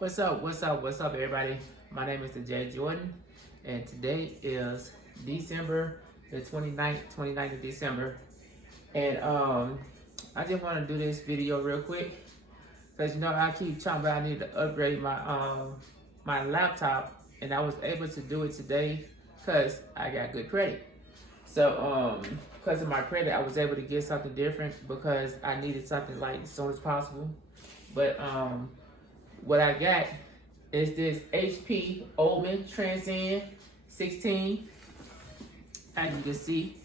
What's up? What's up? What's up, everybody? My name is TheJ Jordan, and today is December the 29th of December. And I just want to do this video real quick because I keep talking about I need to upgrade my laptop, and I was able to do it today because I got good credit. So because of my credit, I was able to get something different because I needed something like as soon as possible. But what I got is this HP Omen Transcend 16, as you can see.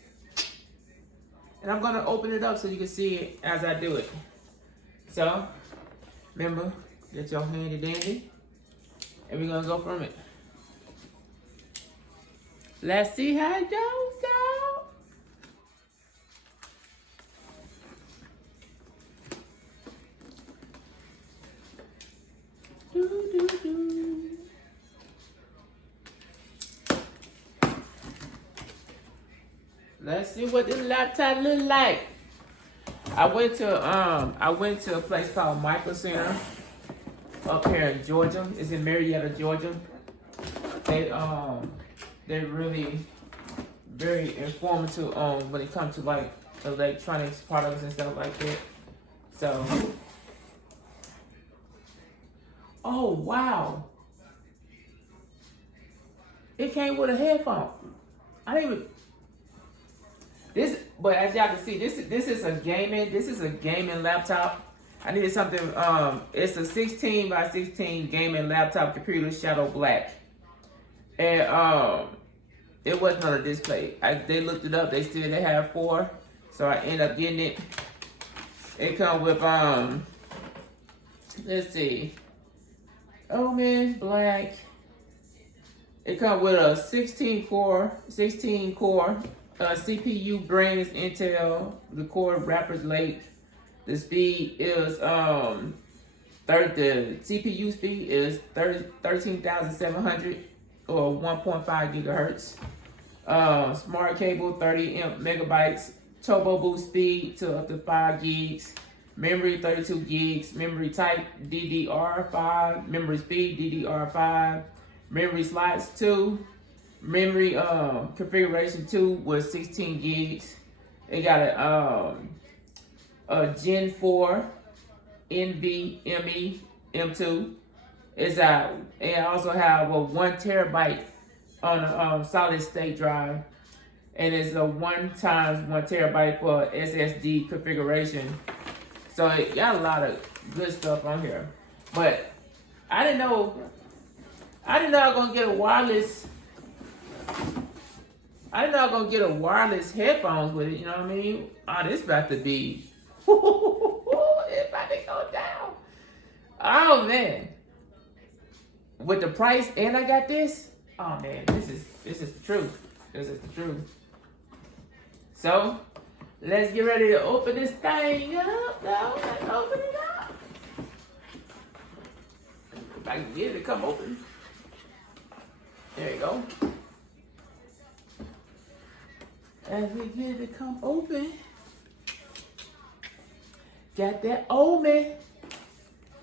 And I'm gonna open it up so you can see it as I do it. So, remember, get your handy dandy, and we're gonna go from it. Let's see how it goes, y'all. Let's see what this laptop look like. I went to a place called Micro Center up here in Georgia. It's in Marietta, Georgia. They're really very informative when it comes to like electronics products and stuff like that. So, oh wow, it came with a headphone. I didn't even. But as y'all can see, this is a gaming laptop. I needed something. It's a 16 by 16 gaming laptop computer, shadow black, and it wasn't on a display. They looked it up. They have 4, so I ended up getting it. It comes with let's see, Omen black. It comes with a 16 core CPU. Brain is Intel. The core Rapid Lake. The speed is the CPU speed is 13,700 or 1.5 gigahertz. Smart cable, 30 megabytes. Turbo boost speed to up to 5 gigs. Memory 32 gigs. Memory type DDR5. Memory speed DDR5. Memory slots 2. Memory configuration 2 was 16 gigs. It got a Gen 4 NVMe M2. It's out. And I also have a 1 terabyte on a solid state drive, and it's a 1 times 1 terabyte for SSD configuration. So it got a lot of good stuff on here. But I didn't know I was gonna get a wireless. I didn't know I was gonna get a wireless headphones with it. You know what I mean? Oh, this about to be. It's about to go down. Oh man, with the price, and I got this. Oh man, this is the truth. This is the truth. So let's get ready to open this thing up. No, let's open it up. If I can get it to come open. There you go. As we get it to come open, got that Omen.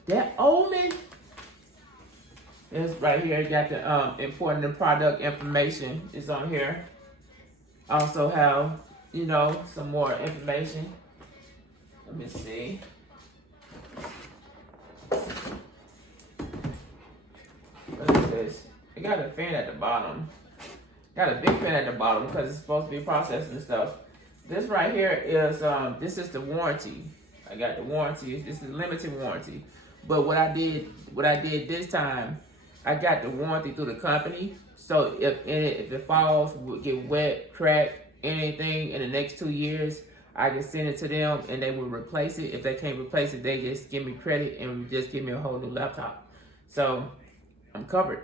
That Omen. It's right here. Got the important product information is on here. Also have, some more information. Let me see. What is this? It got a fan at the bottom. Got a big fan at the bottom because it's supposed to be processing stuff. This right here is this is the warranty. I got the warranty. This is limited warranty. But what I did this time, I got the warranty through the company. So if it falls, get wet, crack, anything in the next 2 years, I can send it to them and they will replace it. If they can't replace it, they just give me credit and just give me a whole new laptop. So I'm covered.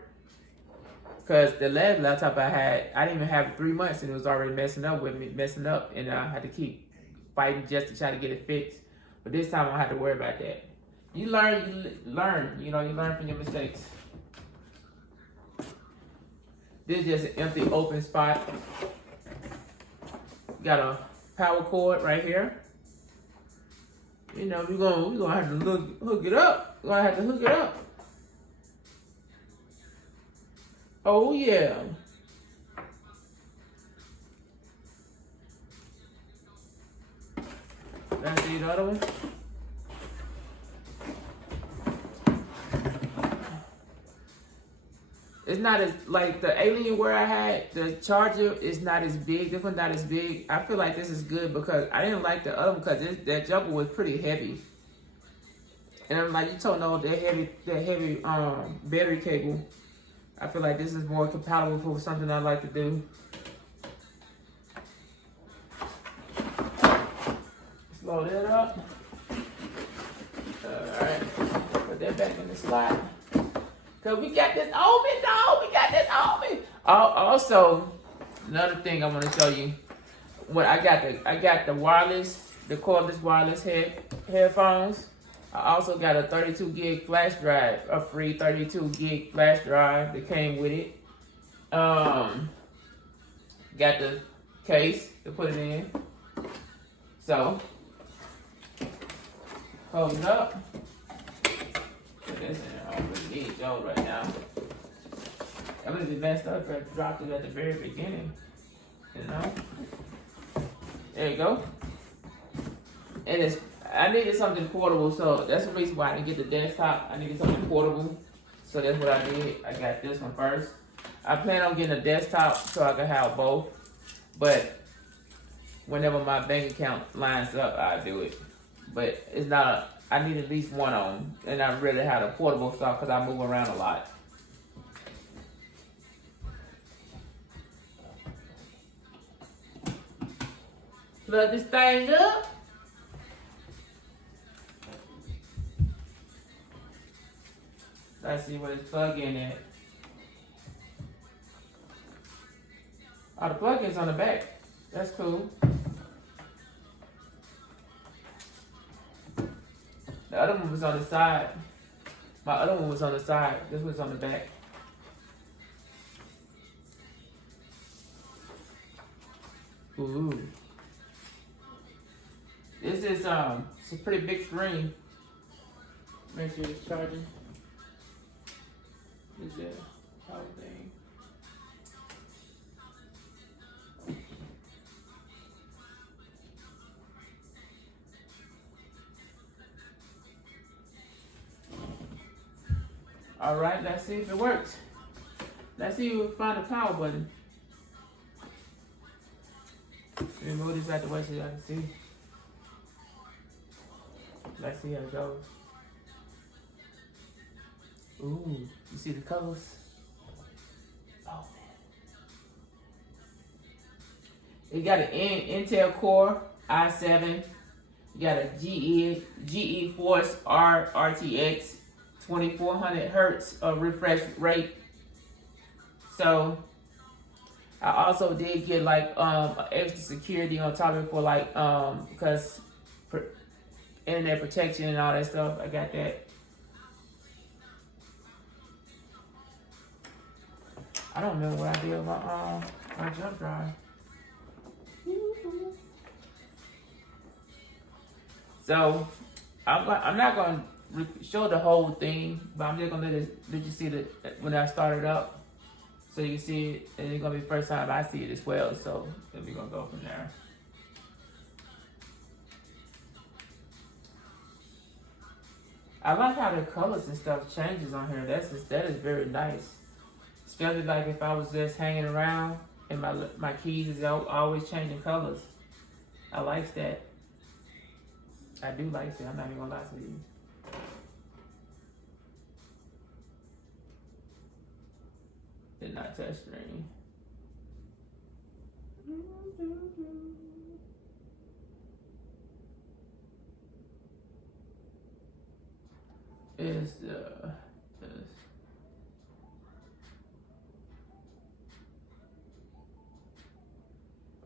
Because the last laptop I had, I didn't even have it 3 months and it was already messing up, and I had to keep fighting just to try to get it fixed. But this time I don't have to worry about that. You learn, you learn from your mistakes. This is just an empty open spot. Got a power cord right here. We're gonna have to hook it up. We're gonna have to hook it up. Oh yeah. Let's see the other one. It's not as, like the Alienware I had, the charger is not as big. This one's not as big. I feel like this is good because I didn't like the other one because that jumper was pretty heavy. And I'm like, you told no, that heavy battery cable. I feel like this is more compatible for something I like to do. Let's load it up. Alright, put that back in the slot. Cause we got this on me, dog. We got this on me. Also, another thing I want to show you. When I got the wireless, the cordless wireless headphones. I also got a 32 gig flash drive, a free 32 gig flash drive that came with it. Got the case to put it in. So, hold it up. Put this in there. I don't really need those right now. I would have been messed up if I dropped it at the very beginning. You know? There you go. And I needed something portable, so that's the reason why I didn't get the desktop. I needed something portable, so that's what I did. I got this one first. I plan on getting a desktop so I can have both, but whenever my bank account lines up, I do it. But it's not. I need at least one of them, and I really had a portable stuff because I move around a lot. Plug this thing up. Let's see where it's plug in at. Oh, the plug-in's on the back. That's cool. The other one was on the side. My other one was on the side. This one's on the back. Ooh. This is it's a pretty big screen. Make sure it's charging. Is it power thing? All right, let's see if it works. Let's see if we find the power button. Remove this out the way so y'all can see. Let's see how it goes. Ooh, you see the colors? Oh man. It got an Intel Core i7. You got a GE Force RTX 2400 hertz refresh rate. So I also did get like extra security on top of it for like because internet protection and all that stuff. I got that. I don't remember what I did with my jump drive. So I'm not gonna show the whole thing, but I'm just gonna let you see when I start it up, so you can see it, and it's gonna be the first time I see it as well. So then we're gonna go from there. I like how the colors and stuff changes on here. That is very nice. Especially like if I was just hanging around and my keys is always changing colors. I like that. I do like that. I'm not even gonna lie to you. Did not touch screen. Is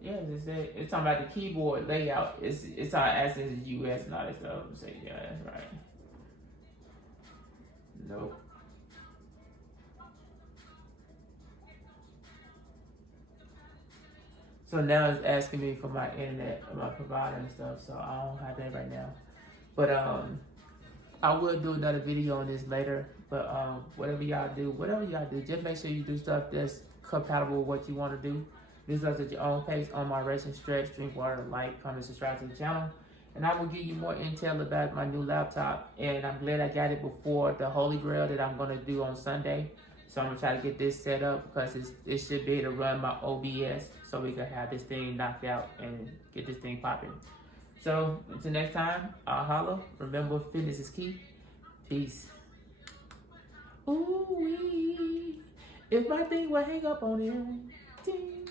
yeah, it's talking about the keyboard layout. It's all as in the US and all that stuff. I'm saying, yeah, that's right. Nope. So now it's asking me for my internet, my provider and stuff. So I don't have that right now. But I will do another video on this later. But whatever y'all do, just make sure you do stuff that's compatible with what you want to do. Do stuff at your own pace on moderation, stretch, drink water, like, comment, subscribe to the channel. And I will give you more intel about my new laptop. And I'm glad I got it before the Holy Grail that I'm going to do on Sunday. So I'm going to try to get this set up because it should be able to run my OBS so we can have this thing knocked out and get this thing popping. So until next time, I'll holla. Remember, fitness is key. Peace. Ooh-wee. If my thing will hang up on him. Ding.